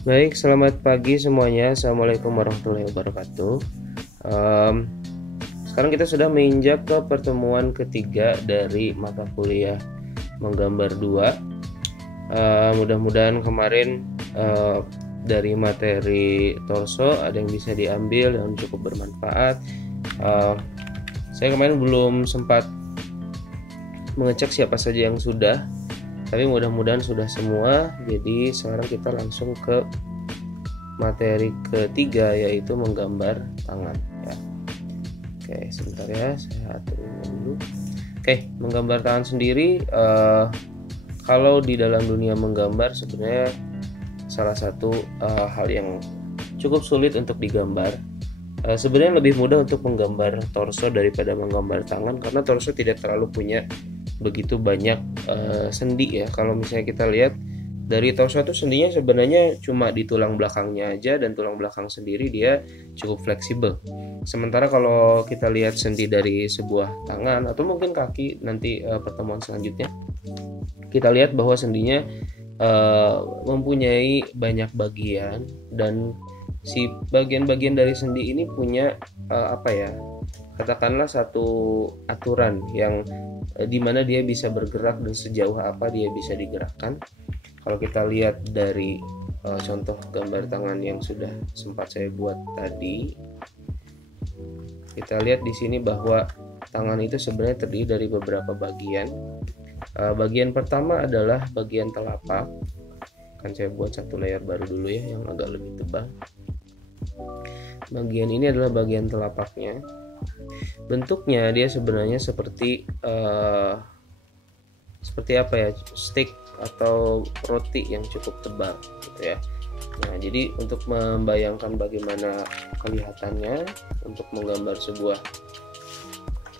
Baik, selamat pagi semuanya. Assalamualaikum warahmatullahi wabarakatuh. Em, Sekarang kita sudah menginjak ke pertemuan ketiga dari mata kuliah menggambar 2. Mudah-mudahan kemarin dari materi torso ada yang bisa diambil dan cukup bermanfaat. Saya kemarin belum sempat mengecek siapa saja yang sudah, tapi mudah-mudahan sudah semua. Jadi sekarang kita langsung ke materi ketiga, yaitu menggambar tangan ya. Oke, sebentar ya, saya atur dulu. Oke, menggambar tangan sendiri, kalau di dalam dunia menggambar sebenarnya salah satu hal yang cukup sulit untuk digambar. Sebenarnya lebih mudah untuk menggambar torso daripada menggambar tangan, karena torso tidak terlalu punya begitu banyak sendi ya. Kalau misalnya kita lihat dari torso itu, sendinya sebenarnya cuma di tulang belakangnya aja, dan tulang belakang sendiri dia cukup fleksibel. Sementara kalau kita lihat sendi dari sebuah tangan atau mungkin kaki nanti pertemuan selanjutnya, kita lihat bahwa sendinya mempunyai banyak bagian, dan si bagian-bagian dari sendi ini punya katakanlah satu aturan yang dimana dia bisa bergerak dan sejauh apa dia bisa digerakkan. Kalau kita lihat dari contoh gambar tangan yang sudah sempat saya buat tadi, kita lihat di sini bahwa tangan itu sebenarnya terdiri dari beberapa bagian. Bagian pertama adalah bagian telapak. Kan saya buat satu layar baru dulu ya, yang agak lebih tebal. Bagian ini adalah bagian telapaknya. Bentuknya dia sebenarnya seperti apa ya, stick atau roti yang cukup tebal gitu ya. Nah, jadi untuk membayangkan bagaimana kelihatannya untuk menggambar sebuah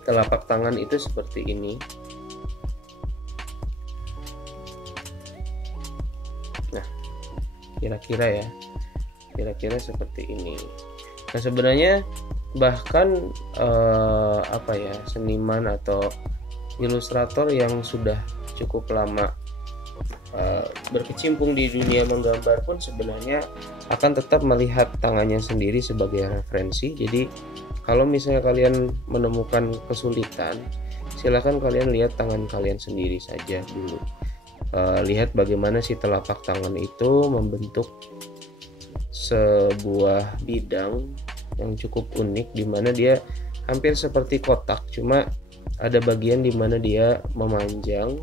telapak tangan itu seperti ini. Nah, kira-kira seperti ini. Nah, sebenarnya bahkan seniman atau ilustrator yang sudah cukup lama berkecimpung di dunia menggambar pun sebenarnya akan tetap melihat tangannya sendiri sebagai referensi. Jadi kalau misalnya kalian menemukan kesulitan, silakan kalian lihat tangan kalian sendiri saja dulu. Lihat bagaimana si telapak tangan itu membentuk sebuah bidang yang cukup unik, di mana dia hampir seperti kotak, cuma ada bagian di mana dia memanjang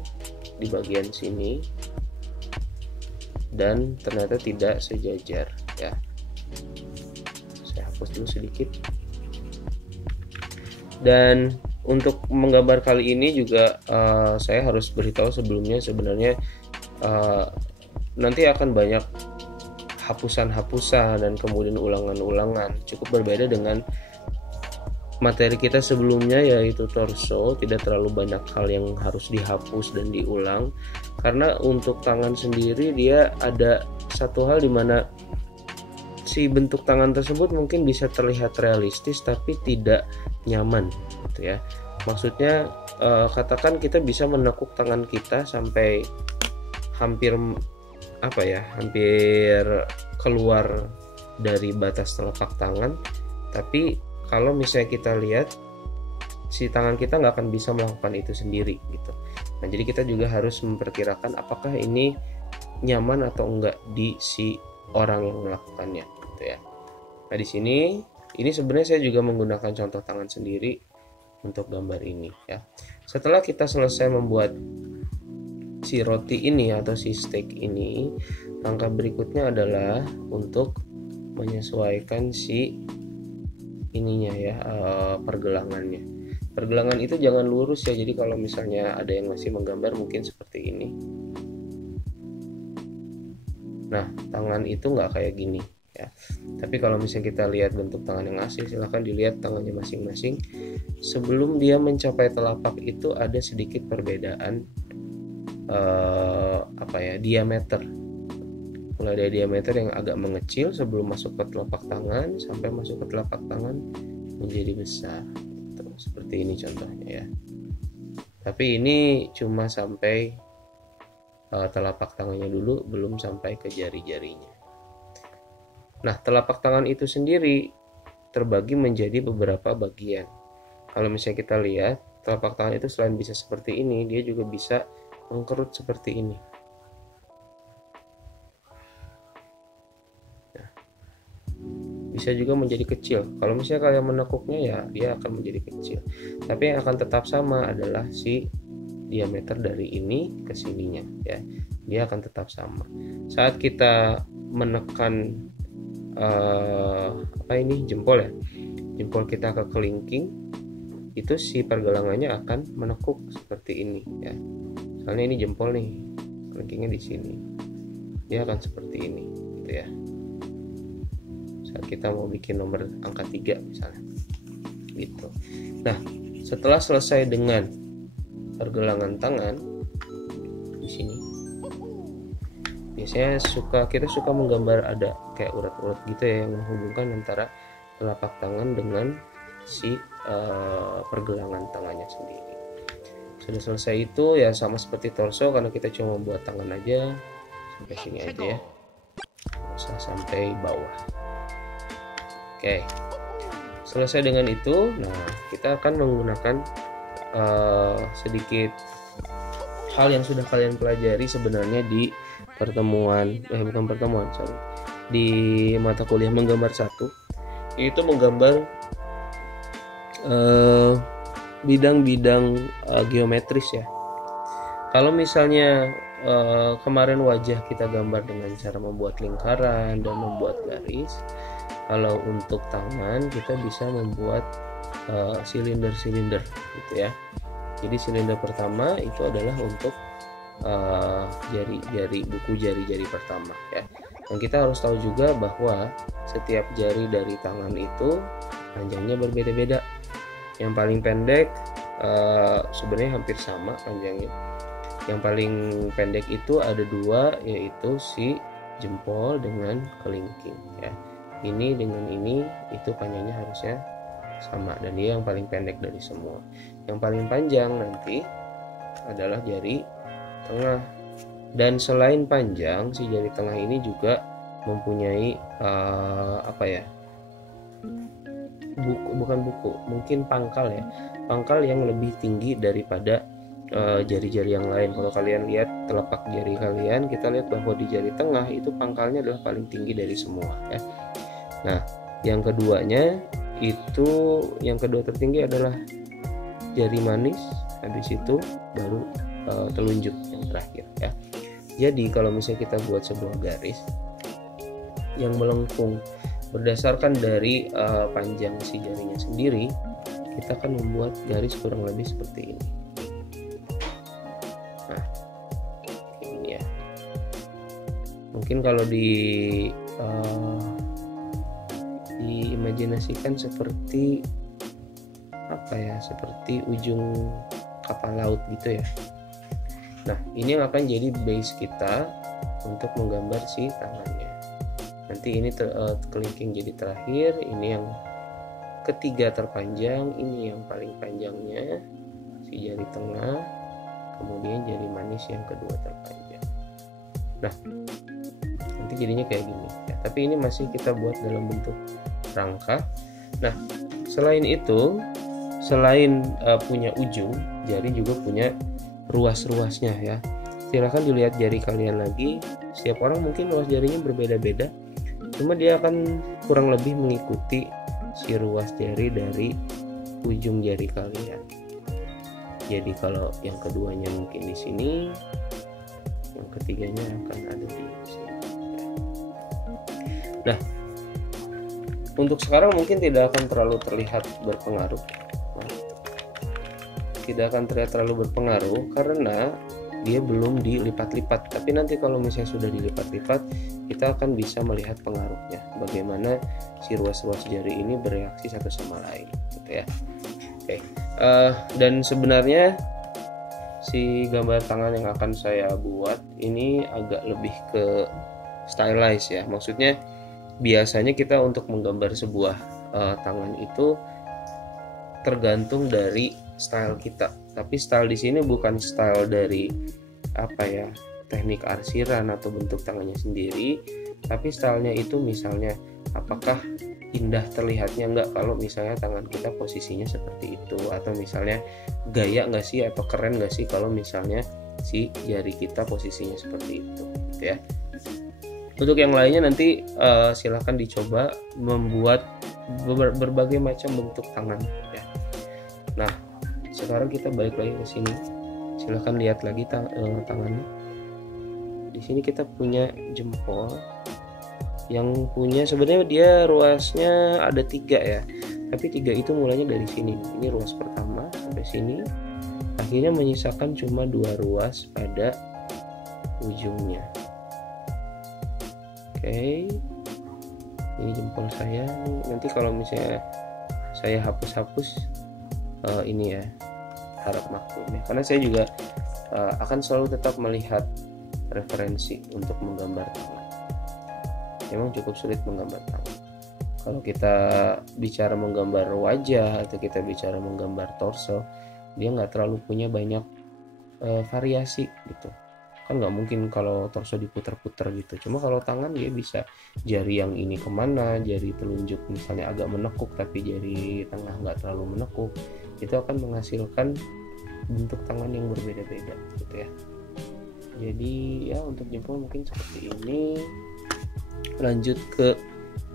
di bagian sini dan ternyata tidak sejajar ya. Saya hapus dulu sedikit. Dan untuk menggambar kali ini juga saya harus beritahu sebelumnya, sebenarnya nanti akan banyak hapusan-hapusan dan kemudian ulangan-ulangan. Cukup berbeda dengan materi kita sebelumnya, yaitu torso. Tidak terlalu banyak hal yang harus dihapus dan diulang, karena untuk tangan sendiri dia ada satu hal di mana si bentuk tangan tersebut mungkin bisa terlihat realistis tapi tidak nyaman gitu ya. Maksudnya katakan kita bisa menekuk tangan kita sampai hampir keluar dari batas telapak tangan, tapi kalau misalnya kita lihat, si tangan kita nggak akan bisa melakukan itu sendiri gitu. Nah, jadi kita juga harus memperkirakan apakah ini nyaman atau enggak di si orang yang melakukannya gitu ya. Nah, di sini ini sebenarnya saya juga menggunakan contoh tangan sendiri untuk gambar ini ya. Setelah kita selesai membuat si roti ini atau si steak ini, langkah berikutnya adalah untuk menyesuaikan si ininya ya, pergelangannya. Pergelangan itu jangan lurus ya, jadi kalau misalnya ada yang masih menggambar mungkin seperti ini. Nah, tangan itu nggak kayak gini ya. Tapi kalau misalnya kita lihat bentuk tangan yang asli, silahkan dilihat tangannya masing-masing. Sebelum dia mencapai telapak itu ada sedikit perbedaan diameter. Mulai dari diameter yang agak mengecil sebelum masuk ke telapak tangan sampai masuk ke telapak tangan menjadi besar gitu. Seperti ini contohnya ya. Tapi ini cuma sampai telapak tangannya dulu, belum sampai ke jari-jarinya. Nah, telapak tangan itu sendiri terbagi menjadi beberapa bagian. Kalau misalnya kita lihat, telapak tangan itu selain bisa seperti ini, dia juga bisa mengkerut seperti ini. Nah, bisa juga menjadi kecil. Kalau misalnya kalian menekuknya, ya dia akan menjadi kecil. Tapi yang akan tetap sama adalah si diameter dari ini ke sininya, ya. Dia akan tetap sama. Saat kita menekan jempol ya, jempol kita ke kelingking, itu si pergelangannya akan menekuk seperti ini, ya. Misalnya ini jempol nih, kelingkingnya di sini, dia akan seperti ini, gitu ya. Saat kita mau bikin nomor angka 3 misalnya, gitu. Nah, setelah selesai dengan pergelangan tangan di sini, biasanya kita suka menggambar ada kayak urat-urat gitu ya, yang menghubungkan antara telapak tangan dengan si pergelangan tangannya sendiri. Sudah selesai itu ya sama seperti torso, karena kita cuma buat tangan aja sampai sini aja ya, nggak usah sampai bawah. Oke, selesai dengan itu. Nah, kita akan menggunakan sedikit hal yang sudah kalian pelajari sebenarnya di di mata kuliah menggambar 1, itu menggambar bidang-bidang geometris ya. Kalau misalnya kemarin wajah kita gambar dengan cara membuat lingkaran dan membuat garis, kalau untuk tangan kita bisa membuat silinder-silinder gitu ya. Jadi silinder pertama itu adalah untuk buku jari-jari pertama ya. Dan kita harus tahu juga bahwa setiap jari dari tangan itu panjangnya berbeda-beda. Yang paling pendek sebenarnya hampir sama panjangnya. Yang paling pendek itu ada 2, yaitu si jempol dengan kelingking ya. Ini dengan ini itu panjangnya harusnya sama, dan dia yang paling pendek dari semua. Yang paling panjang nanti adalah jari tengah. Dan selain panjang, si jari tengah ini juga mempunyai mungkin pangkal ya, pangkal yang lebih tinggi daripada jari-jari yang lain. Kalau kalian lihat telapak jari kalian, kita lihat bahwa di jari tengah itu pangkalnya adalah paling tinggi dari semua ya. Nah, yang kedua tertinggi adalah jari manis, habis itu baru telunjuk yang terakhir ya. Jadi kalau misalnya kita buat sebuah garis yang melengkung berdasarkan dari panjang si jarinya sendiri, kita akan membuat garis kurang lebih seperti ini. Nah, ini ya. Mungkin kalau diimajinasikan seperti seperti ujung kapal laut gitu ya. Nah, ini yang akan jadi base kita untuk menggambar si tangannya. Nanti ini kelingking jadi terakhir, ini yang ketiga terpanjang, ini yang paling panjangnya si jari tengah, kemudian jari manis yang kedua terpanjang. Nah, nanti jadinya kayak gini ya. Tapi ini masih kita buat dalam bentuk rangka. Nah, selain itu, selain punya ujung, jari juga punya ruas-ruasnya ya. Silahkan dilihat jari kalian lagi. Setiap orang mungkin ruas jarinya berbeda-beda, cuma dia akan kurang lebih mengikuti si ruas jari dari ujung jari kalian. Jadi kalau yang keduanya mungkin di sini, yang ketiganya akan ada di sini. Nah, untuk sekarang mungkin tidak akan terlalu terlihat berpengaruh. Tidak akan terlihat terlalu berpengaruh karena dia belum dilipat-lipat. Tapi nanti kalau misalnya sudah dilipat-lipat, kita akan bisa melihat pengaruhnya. Bagaimana si ruas-ruas jari ini bereaksi satu sama lain, gitu ya. Oke. Dan sebenarnya si gambar tangan yang akan saya buat ini agak lebih ke stylize ya. Maksudnya biasanya kita untuk menggambar sebuah tangan itu tergantung dari style kita. Tapi style di sini bukan style dari teknik arsiran atau bentuk tangannya sendiri, Tapi stylenya itu misalnya apakah indah terlihatnya nggak kalau misalnya tangan kita posisinya seperti itu, atau misalnya gaya nggak sih atau keren nggak sih kalau misalnya si jari kita posisinya seperti itu gitu ya. Untuk yang lainnya nanti silahkan dicoba membuat berbagai macam bentuk tangan ya. Nah sekarang kita balik lagi ke sini, silahkan lihat lagi tangannya. Di sini kita punya jempol yang punya sebenarnya dia ruasnya ada 3 ya, tapi 3 itu mulainya dari sini. Ini ruas pertama sampai sini, akhirnya menyisakan cuma 2 ruas pada ujungnya. Oke, ini jempol saya nih. Nanti kalau misalnya saya hapus-hapus ini ya, harap maklum ya, karena saya juga akan selalu tetap melihat referensi untuk menggambar tangan. Memang cukup sulit menggambar tangan. Kalau kita bicara menggambar wajah atau kita bicara menggambar torso, dia nggak terlalu punya banyak variasi gitu. Kan nggak mungkin kalau torso diputar-putar gitu. Cuma kalau tangan dia bisa jari yang ini kemana, jari telunjuk misalnya agak menekuk tapi jari tengah nggak terlalu menekuk, itu akan menghasilkan bentuk tangan yang berbeda-beda gitu ya. Jadi ya untuk jempol mungkin seperti ini. Lanjut ke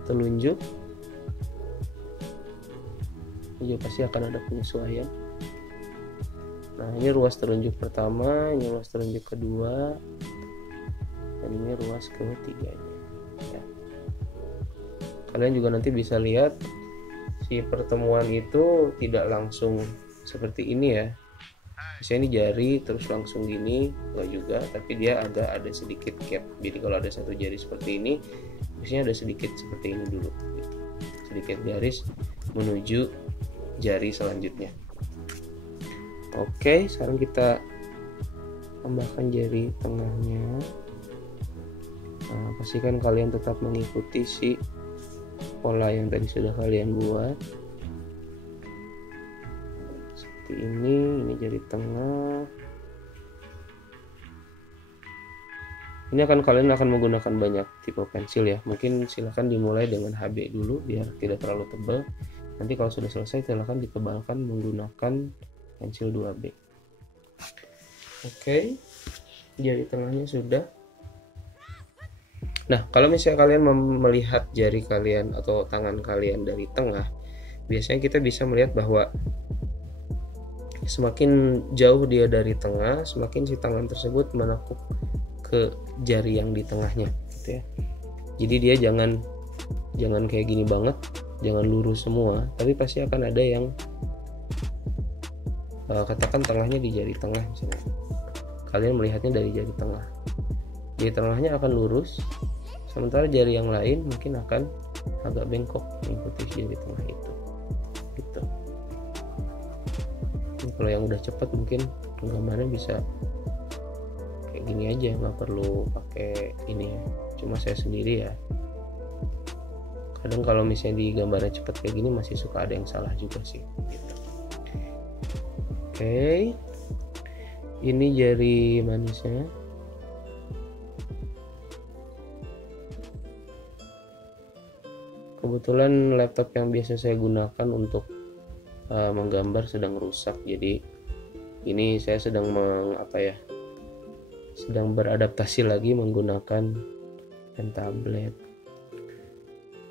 telunjuk, ini pasti akan ada penyesuaian. Nah ini ruas telunjuk pertama, ini ruas telunjuk kedua, dan ini ruas ketiganya ya. Kalian juga nanti bisa lihat si pertemuan itu tidak langsung seperti ini ya. Misalnya ini jari terus langsung gini, enggak juga, tapi dia ada sedikit gap. Jadi kalau ada satu jari seperti ini, biasanya ada sedikit seperti ini dulu gitu. Sedikit garis menuju jari selanjutnya. Oke, sekarang kita tambahkan jari tengahnya. Nah, pastikan kalian tetap mengikuti si pola yang tadi sudah kalian buat. Ini jari tengah. Ini kalian akan menggunakan banyak tipe pensil ya. Mungkin silahkan dimulai dengan HB dulu biar tidak terlalu tebal. Nanti kalau sudah selesai silahkan ditebalkan menggunakan pensil 2B. Oke, jari tengahnya sudah. Nah kalau misalnya kalian melihat jari kalian atau tangan kalian dari tengah, biasanya kita bisa melihat bahwa semakin jauh dia dari tengah, semakin si tangan tersebut menekuk ke jari yang di tengahnya gitu ya. Jadi dia jangan kayak gini banget, jangan lurus semua, tapi pasti akan ada yang katakan tengahnya di jari tengah misalnya. Kalian melihatnya dari jari tengah. Jari tengahnya akan lurus, sementara jari yang lain mungkin akan agak bengkok mengikuti jari tengah itu. Gitu. Kalau yang udah cepat mungkin gambarnya bisa kayak gini aja, nggak perlu pakai ini ya. Cuma saya sendiri ya, kadang kalau misalnya di gambarnya cepat kayak gini masih suka ada yang salah juga sih gitu. Oke, ini jari manisnya. Kebetulan laptop yang biasa saya gunakan untuk menggambar sedang rusak, jadi ini saya sedang sedang beradaptasi lagi menggunakan pen tablet.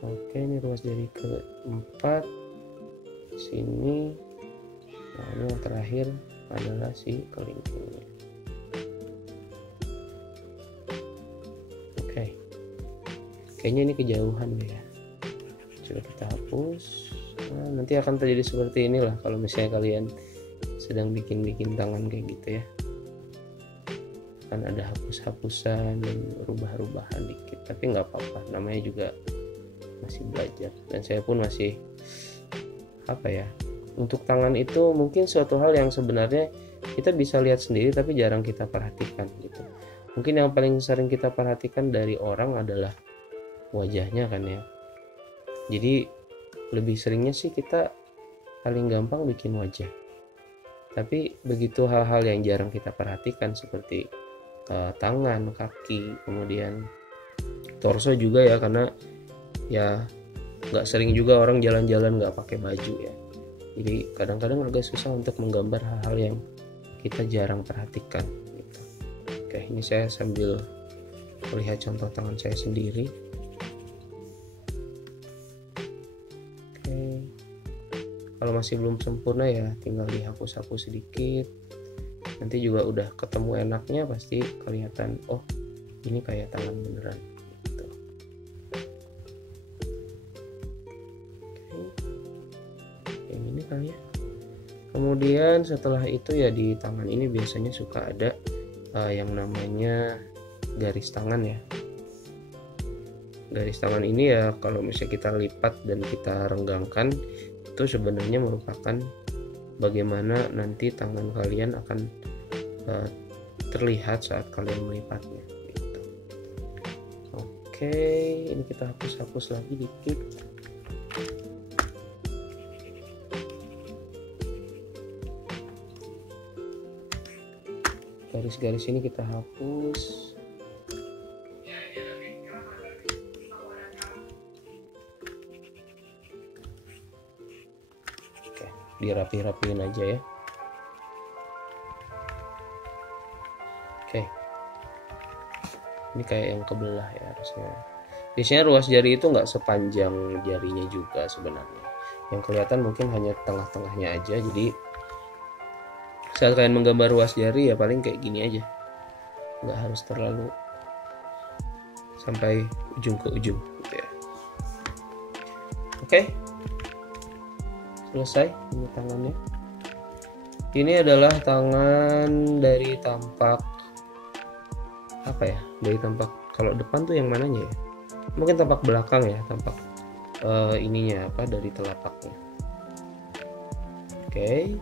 Oke, ini ruas jari keempat sini. Nah ini yang terakhir adalah si kelingkingnya. Oke, kayaknya ini kejauhan deh ya, coba kita hapus. Nah, nanti akan terjadi seperti inilah kalau misalnya kalian sedang bikin tangan kayak gitu ya. Kan ada hapus-hapusan dan rubah-rubahan dikit, tapi nggak apa-apa, namanya juga masih belajar. Dan saya pun masih untuk tangan itu mungkin suatu hal yang sebenarnya kita bisa lihat sendiri tapi jarang kita perhatikan gitu. Mungkin yang paling sering kita perhatikan dari orang adalah wajahnya kan ya. Jadi lebih seringnya sih kita paling gampang bikin wajah. Tapi begitu hal-hal yang jarang kita perhatikan seperti tangan, kaki, kemudian torso juga ya, karena ya nggak sering juga orang jalan-jalan nggak pakai baju ya. Jadi kadang-kadang agak susah untuk menggambar hal-hal yang kita jarang perhatikan gitu. Oke, ini saya sambil melihat contoh tangan saya sendiri. Oke, kalau masih belum sempurna ya tinggal dihapus-hapus sedikit. Nanti juga udah ketemu enaknya, pasti kelihatan oh ini kayak tangan beneran gitu. Oke, yang ini kali ya. Kemudian setelah itu ya di tangan ini biasanya suka ada yang namanya garis tangan ya. Garis tangan ini ya kalau misalnya kita lipat dan kita renggangkan, itu sebenarnya merupakan bagaimana nanti tangan kalian akan terlihat saat kalian melipatnya gitu. Oke, ini kita hapus-hapus lagi dikit. Garis-garis ini kita hapus. Oke, dirapi-rapiin aja ya. Oke, ini kayak yang kebelah ya harusnya. Biasanya ruas jari itu nggak sepanjang jarinya juga sebenarnya. Yang kelihatan mungkin hanya tengah-tengahnya aja. Jadi saat kalian menggambar ruas jari ya paling kayak gini aja, nggak harus terlalu sampai ujung ke ujung gitu ya. Oke, selesai ini tangannya. Ini adalah tangan dari tampak apa ya, dari tampak kalau depan tuh yang mananya ya, mungkin tampak belakang ya, tampak ininya apa dari telapaknya. Oke,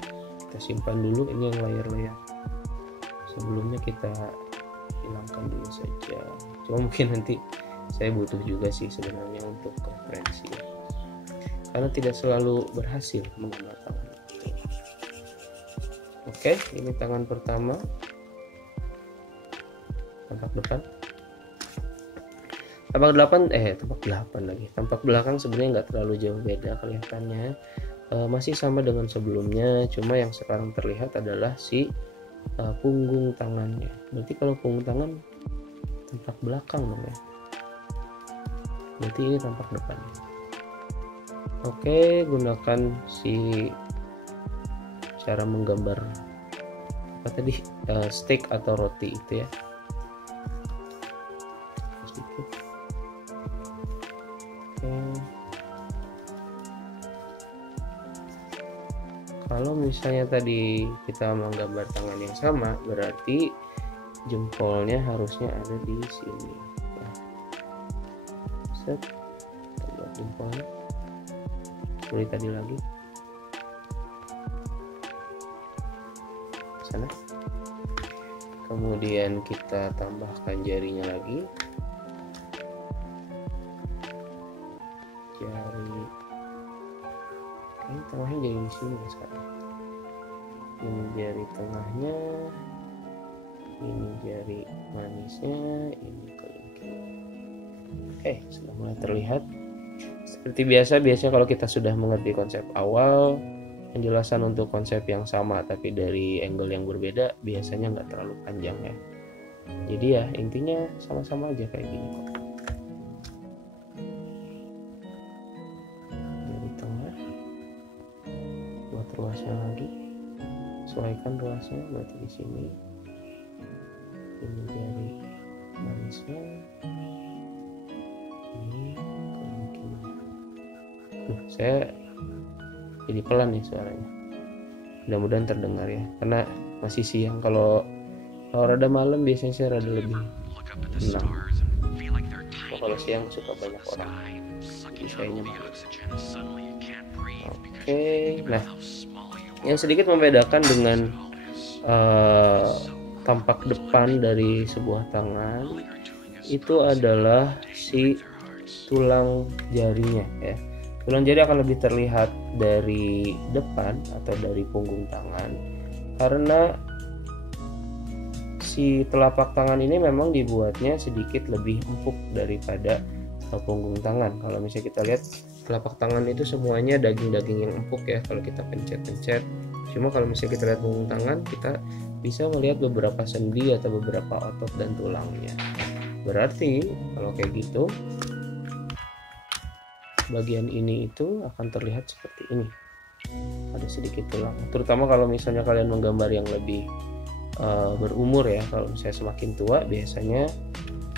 kita simpan dulu ini yang layer-layer sebelumnya, kita hilangkan dulu saja. Cuma mungkin nanti saya butuh juga sih sebenarnya untuk referensi, karena tidak selalu berhasil menggambar tangan. Oke, ini tangan pertama, tampak depan. Tampak delapan lagi. Tampak belakang sebenarnya nggak terlalu jauh beda kelihatannya, masih sama dengan sebelumnya. Cuma yang sekarang terlihat adalah si punggung tangannya. Berarti kalau punggung tangan tampak belakang dong ya. Berarti ini tampak depannya. Oke, gunakan si cara menggambar apa tadi, steak atau roti itu ya. Sedikit. Kalau misalnya tadi kita menggambar tangan yang sama, berarti jempolnya harusnya ada di sini ya. Set, tambah jempolnya seperti tadi lagi sana. Kemudian kita tambahkan jarinya lagi, jari tengahnya jadi di sini sekarang. Ini jari tengahnya, ini jari manisnya, ini kelingking. Oke, sudah mulai terlihat. Seperti biasa kalau kita sudah mengerti konsep awal, penjelasan untuk konsep yang sama tapi dari angle yang berbeda biasanya nggak terlalu panjang ya. Jadi ya intinya sama-sama aja kayak gini kok. Jari tengah, buat ruasnya lagi, sesuaikan ruasnya berarti di sini. Ini jari manisnya, ini kelingkingnya. Saya jadi pelan nih suaranya, mudah-mudahan terdengar ya, karena masih siang. Kalau rada malam biasanya saya rada lebih tenang. Kalau siang suka banyak orang, jadi saya nyaman. Oke, nah yang sedikit membedakan dengan tampak depan dari sebuah tangan itu adalah si tulang jarinya ya. Tulang jari akan lebih terlihat dari depan atau dari punggung tangan, karena si si telapak tangan ini memang dibuatnya sedikit lebih empuk daripada punggung tangan. Kalau misalnya kita lihat telapak tangan itu semuanya daging-daging yang empuk ya kalau kita pencet-pencet. Cuma kalau misalnya kita lihat punggung tangan, kita bisa melihat beberapa sendi atau beberapa otot dan tulangnya. Berarti kalau kayak gitu, bagian ini itu akan terlihat seperti ini. Ada sedikit tulang. Terutama kalau misalnya kalian menggambar yang lebih berumur ya, kalau misalnya semakin tua biasanya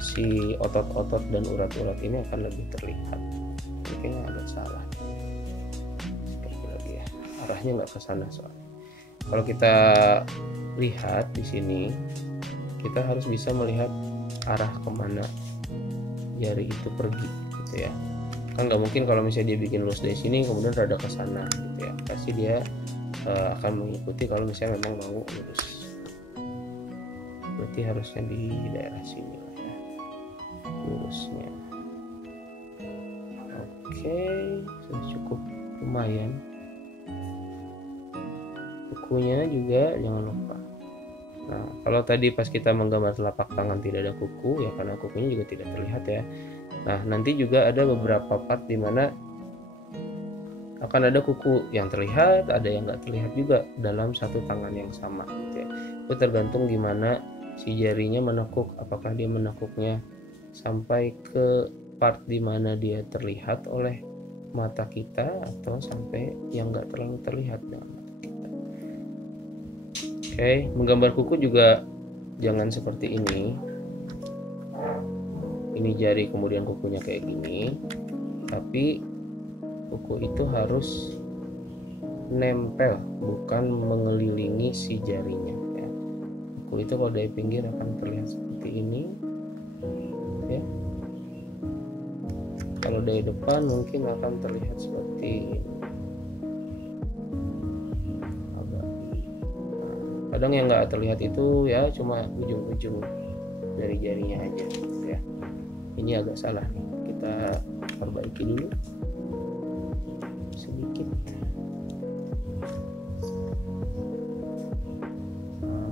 si otot-otot dan urat-urat ini akan lebih terlihat. Kayaknya agak salah lagi ya, arahnya nggak ke sana soalnya. Kalau kita lihat di sini, kita harus bisa melihat arah kemana jari itu pergi gitu ya. Kan nggak mungkin kalau misalnya dia bikin lurus dari sini kemudian rada ke sana gitu ya. Pasti dia akan mengikuti kalau misalnya memang mau lurus. Berarti harusnya di daerah sini lah ya lurusnya. Oke, sudah cukup lumayan. Kukunya juga jangan lupa. Nah, kalau tadi pas kita menggambar telapak tangan tidak ada kuku ya, karena kukunya juga tidak terlihat ya. Nah, nanti juga ada beberapa part di mana akan ada kuku yang terlihat, ada yang nggak terlihat juga dalam satu tangan yang sama gitu ya. Itu tergantung gimana si jarinya menekuk, apakah dia menekuknya sampai ke part di mana dia terlihat oleh mata kita atau sampai yang nggak terlalu terlihat dengan mata kita. Oke, menggambar kuku juga jangan seperti ini. Ini jari kemudian kukunya kayak gini, tapi kuku itu harus nempel, bukan mengelilingi si jarinya ya. Kuku itu kalau dari pinggir akan terlihat seperti ini ya. Kalau dari depan mungkin akan terlihat seperti ini. Kadang yang nggak terlihat itu ya cuma ujung-ujung dari jarinya aja ya. Ini agak salah nih, kita perbaiki dulu sedikit.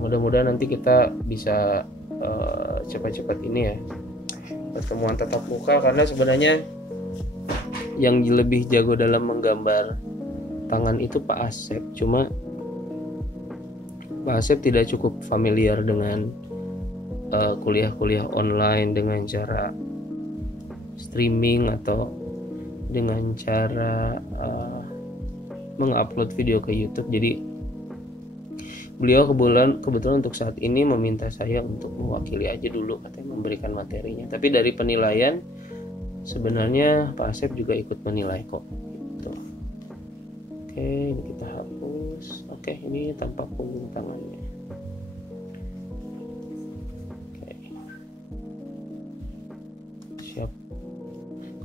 Mudah-mudahan nanti kita bisa cepat-cepat ini ya pertemuan tatap muka, karena sebenarnya yang lebih jago dalam menggambar tangan itu Pak Asep. Cuma Pak Asep tidak cukup familiar dengan kuliah-kuliah online dengan cara streaming atau dengan cara mengupload video ke YouTube. Jadi beliau kebetulan untuk saat ini meminta saya untuk mewakili aja dulu, katanya memberikan materinya. Tapi dari penilaian sebenarnya Pak Asep juga ikut menilai kok gitu. Oke, ini kita hapus. Oke, ini tampak punggung tangannya. Oke, siap.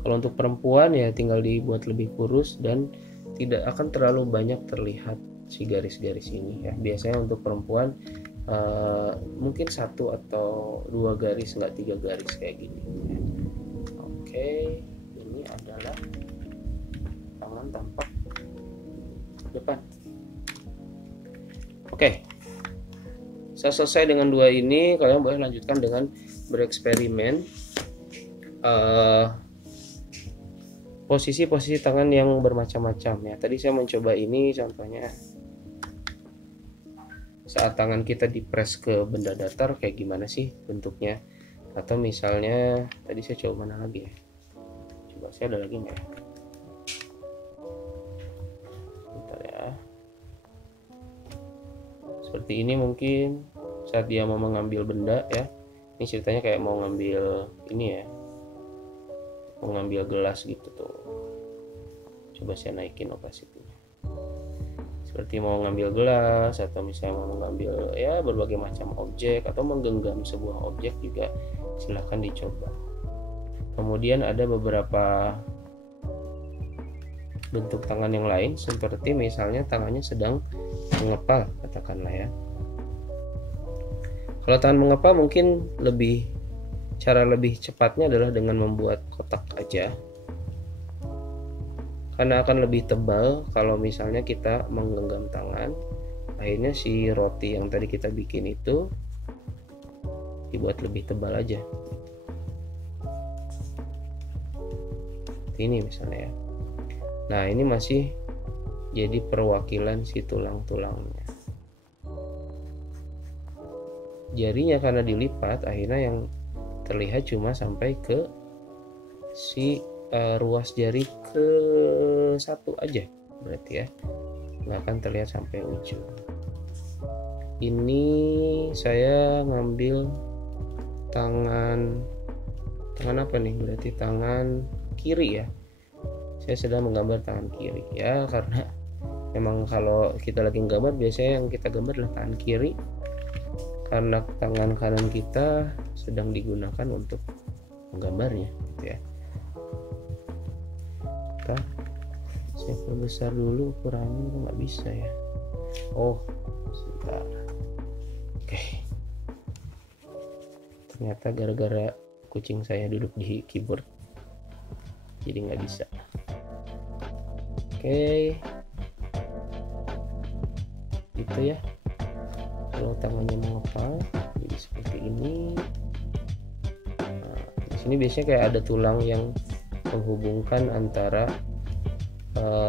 Kalau untuk perempuan ya tinggal dibuat lebih kurus dan tidak akan terlalu banyak terlihat si garis-garis ini ya. Biasanya untuk perempuan mungkin 1 atau 2 garis, nggak 3 garis kayak gini ya. Oke, ini adalah tangan tampak depan. Oke, saya selesai dengan 2 ini. Kalian boleh lanjutkan dengan bereksperimen posisi-posisi tangan yang bermacam-macam ya. Tadi saya mencoba ini contohnya saat tangan kita dipres ke benda datar kayak gimana sih bentuknya. Atau misalnya tadi saya coba mana lagi ya. Coba saya ada lagi nggak ya? Bentar ya. Seperti ini mungkin saat dia mau mengambil benda ya. Ini ceritanya kayak mau ngambil ini ya. Mengambil gelas gitu tuh. Coba saya naikin opacity-nya. Seperti mau ngambil gelas atau misalnya mau mengambil ya berbagai macam objek atau menggenggam sebuah objek juga silahkan dicoba. Kemudian ada beberapa bentuk tangan yang lain seperti misalnya tangannya sedang mengepal katakanlah ya. Kalau tangan mengepal mungkin cara lebih cepatnya adalah dengan membuat kotak aja, karena akan lebih tebal kalau misalnya kita menggenggam tangan. Akhirnya si roti yang tadi kita bikin itu dibuat lebih tebal aja. Ini misalnya ya. Nah, ini masih jadi perwakilan si tulang-tulangnya. Jarinya karena dilipat, akhirnya yang terlihat cuma sampai ke si ruas jari ke satu aja berarti ya, nggak akan terlihat sampai ujung. Ini saya ngambil tangan apa nih, berarti tangan kiri ya. Saya sedang menggambar tangan kiri ya, karena memang kalau kita lagi gambar biasanya yang kita gambar adalah tangan kiri, karena tangan kanan kita sedang digunakan untuk menggambarnya gitu ya. Saya perbesar dulu ukurannya, kok nggak bisa ya. Oh, sebentar. Oke. Ternyata gara-gara kucing saya duduk di keyboard, jadi nggak bisa. Oke. Gitu ya. Kalau tangannya mengepal, jadi seperti ini. Nah, di sini biasanya kayak ada tulang yang menghubungkan antara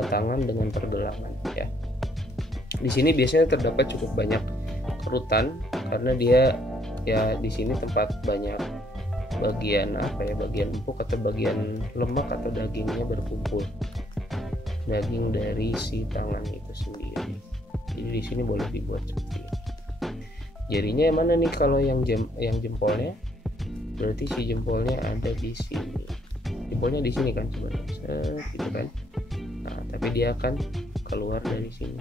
tangan dengan pergelangan ya. Di sini biasanya terdapat cukup banyak kerutan karena dia ya di sini tempat banyak bagian bagian empuk atau bagian lemak atau dagingnya berkumpul, daging dari si tangan itu sendiri. Jadi di sini boleh dibuat seperti ini. Jarinya yang mana nih? Kalau yang jempolnya, berarti si jempolnya ada di sini. Jempolnya di sini kan sebenarnya, gitu kan. Nah, tapi dia akan keluar dari sini.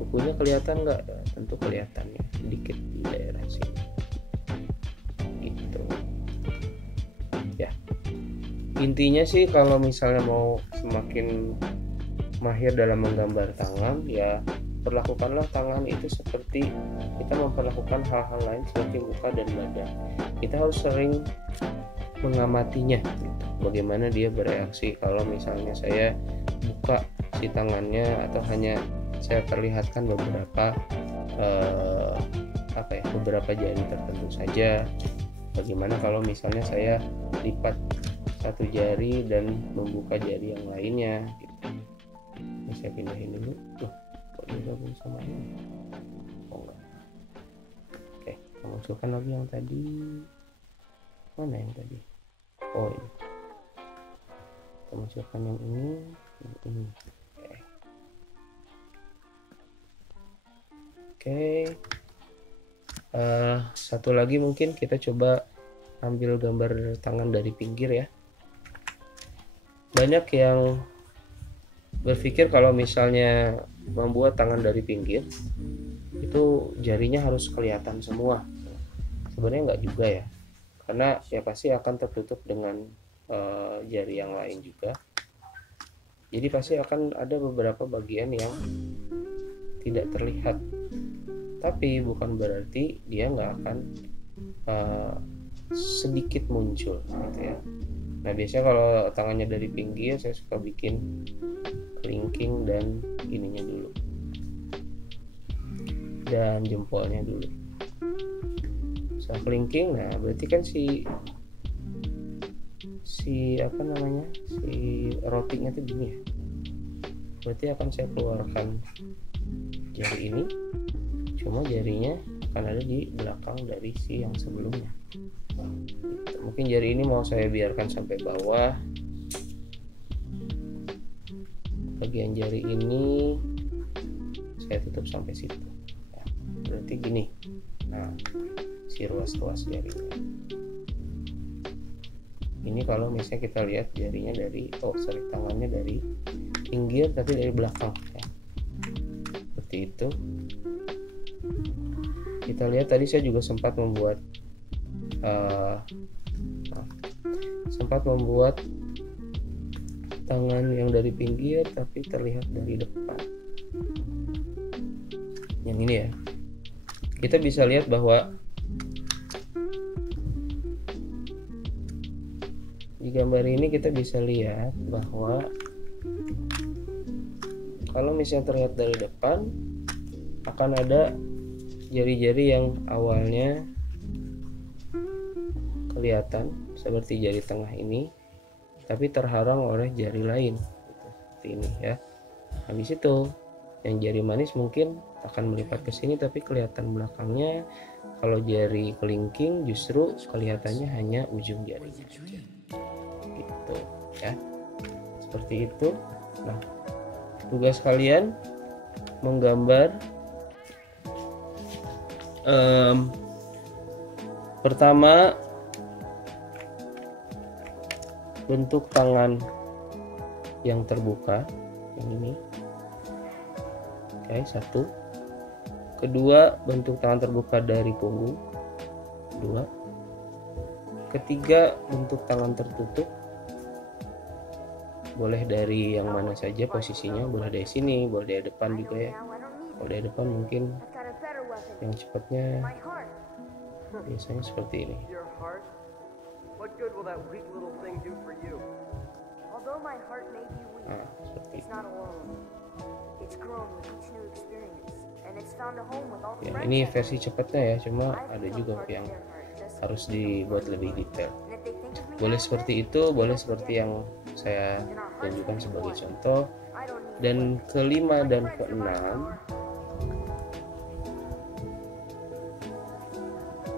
Kukunya kelihatan nggak? Ya, tentu kelihatan ya, sedikit di daerah sini. Gitu. Ya. Intinya sih kalau misalnya mau semakin mahir dalam menggambar tangan, ya perlakukanlah tangan itu seperti kita memperlakukan hal-hal lain seperti muka dan badan. Kita harus sering mengamatinya gitu. Bagaimana dia bereaksi kalau misalnya saya buka si tangannya atau hanya saya perlihatkan beberapa beberapa jari tertentu saja. Bagaimana kalau misalnya saya lipat satu jari dan membuka jari yang lainnya gitu. Ini saya pindahin dulu. Kok dia gabung sama ini? Oh enggak. Oke, kita masukkan lagi yang tadi. Mana yang tadi? Oh ini. Kita masukkan yang ini. Oke. Satu lagi mungkin kita coba ambil gambar tangan dari pinggir ya. Banyak yang berpikir kalau misalnya membuat tangan dari pinggir itu jarinya harus kelihatan semua. Sebenarnya nggak juga ya, karena ya pasti akan tertutup dengan jari yang lain juga. Jadi pasti akan ada beberapa bagian yang tidak terlihat, tapi bukan berarti dia nggak akan sedikit muncul gitu ya. Nah biasanya kalau tangannya dari pinggir saya suka bikin kelingking dan ininya dulu dan jempolnya dulu. Saya kelingking, nah berarti kan si rotinya tuh gini ya. Berarti akan saya keluarkan jari ini, cuma jarinya akan ada di belakang dari si yang sebelumnya. Mungkin jari ini mau saya biarkan sampai bawah, bagian jari ini saya tutup sampai situ ya, berarti gini. Nah si ruas-ruas jarinya ini kalau misalnya kita lihat jarinya dari tangannya dari pinggir tapi dari belakang ya. Seperti itu. Kita lihat tadi saya juga sempat membuat tangan yang dari pinggir tapi terlihat dari depan. Yang ini ya. Kita bisa lihat bahwa di gambar ini kita bisa lihat bahwa kalau misalnya terlihat dari depan akan ada jari-jari yang awalnya kelihatan seperti jari tengah ini, tapi terhalang oleh jari lain, gitu, seperti ini ya. Habis itu yang jari manis mungkin akan melipat ke sini tapi kelihatan belakangnya. Kalau jari kelingking justru kelihatannya hanya ujung jarinya aja, gitu ya, seperti itu. Nah, tugas kalian menggambar pertama bentuk tangan yang terbuka, yang ini. Oke, satu. Kedua, bentuk tangan terbuka dari punggung. Dua. Ketiga, bentuk tangan tertutup. Boleh dari yang mana saja posisinya, boleh dari sini, boleh dari depan juga ya. Kalau dari depan mungkin yang cepatnya biasanya seperti ini. Nah, seperti itu. Ya, ini versi cepatnya ya, cuma ada juga yang harus dibuat lebih detail. Boleh seperti itu, boleh seperti yang saya tunjukkan sebagai contoh. Dan kelima dan keenam,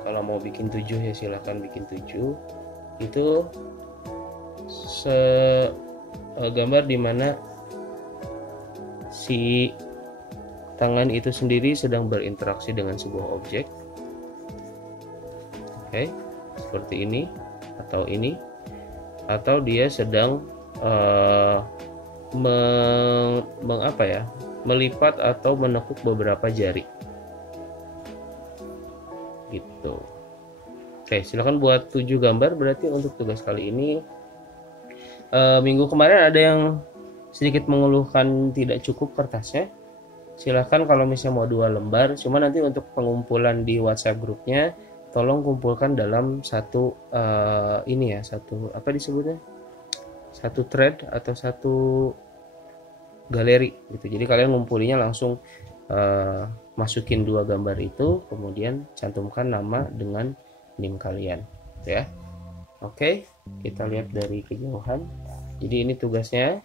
kalau mau bikin 7 ya silahkan bikin 7. Itu gambar dimana si tangan itu sendiri sedang berinteraksi dengan sebuah objek. Oke, seperti ini atau ini, atau dia sedang melipat atau menekuk beberapa jari gitu. Oke, silakan buat 7 gambar. Berarti untuk tugas kali ini, minggu kemarin ada yang sedikit mengeluhkan tidak cukup kertasnya. Silahkan kalau misalnya mau 2 lembar, cuma nanti untuk pengumpulan di WhatsApp grupnya tolong kumpulkan dalam satu ini ya, satu apa disebutnya, satu thread atau satu galeri gitu. Jadi kalian ngumpulinya langsung masukin 2 gambar itu, kemudian cantumkan nama dengan NIM kalian gitu ya. Oke, kita lihat dari kejauhan. Jadi ini tugasnya.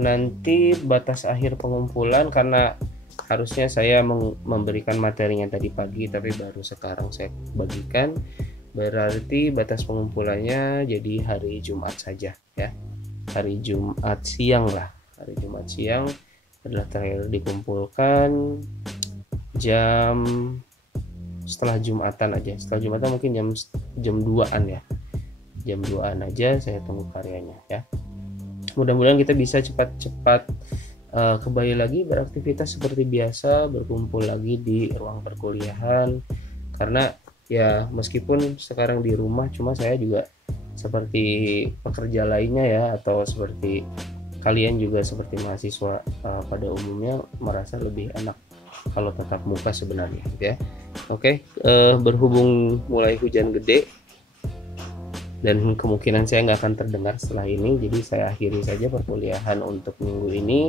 Nanti batas akhir pengumpulan, karena harusnya saya memberikan materinya tadi pagi tapi baru sekarang saya bagikan, berarti batas pengumpulannya jadi hari Jumat saja ya, hari Jumat siang lah. Hari Jumat siang adalah terakhir dikumpulkan, jam setelah Jumatan aja, setelah Jumatan mungkin jam 2-an ya, jam 2-an aja saya tunggu karyanya ya. Mudah-mudahan kita bisa cepat-cepat kembali lagi beraktivitas seperti biasa, berkumpul lagi di ruang perkuliahan. Karena ya meskipun sekarang di rumah, cuma saya juga seperti pekerja lainnya ya, atau seperti kalian juga seperti mahasiswa pada umumnya merasa lebih enak kalau tetap muka sebenarnya gitu ya. Oke, berhubung mulai hujan gede dan kemungkinan saya nggak akan terdengar setelah ini, jadi saya akhiri saja perkuliahan untuk minggu ini.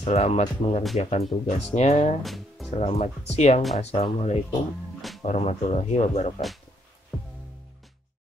Selamat mengerjakan tugasnya. Selamat siang. Assalamualaikum warahmatullahi wabarakatuh.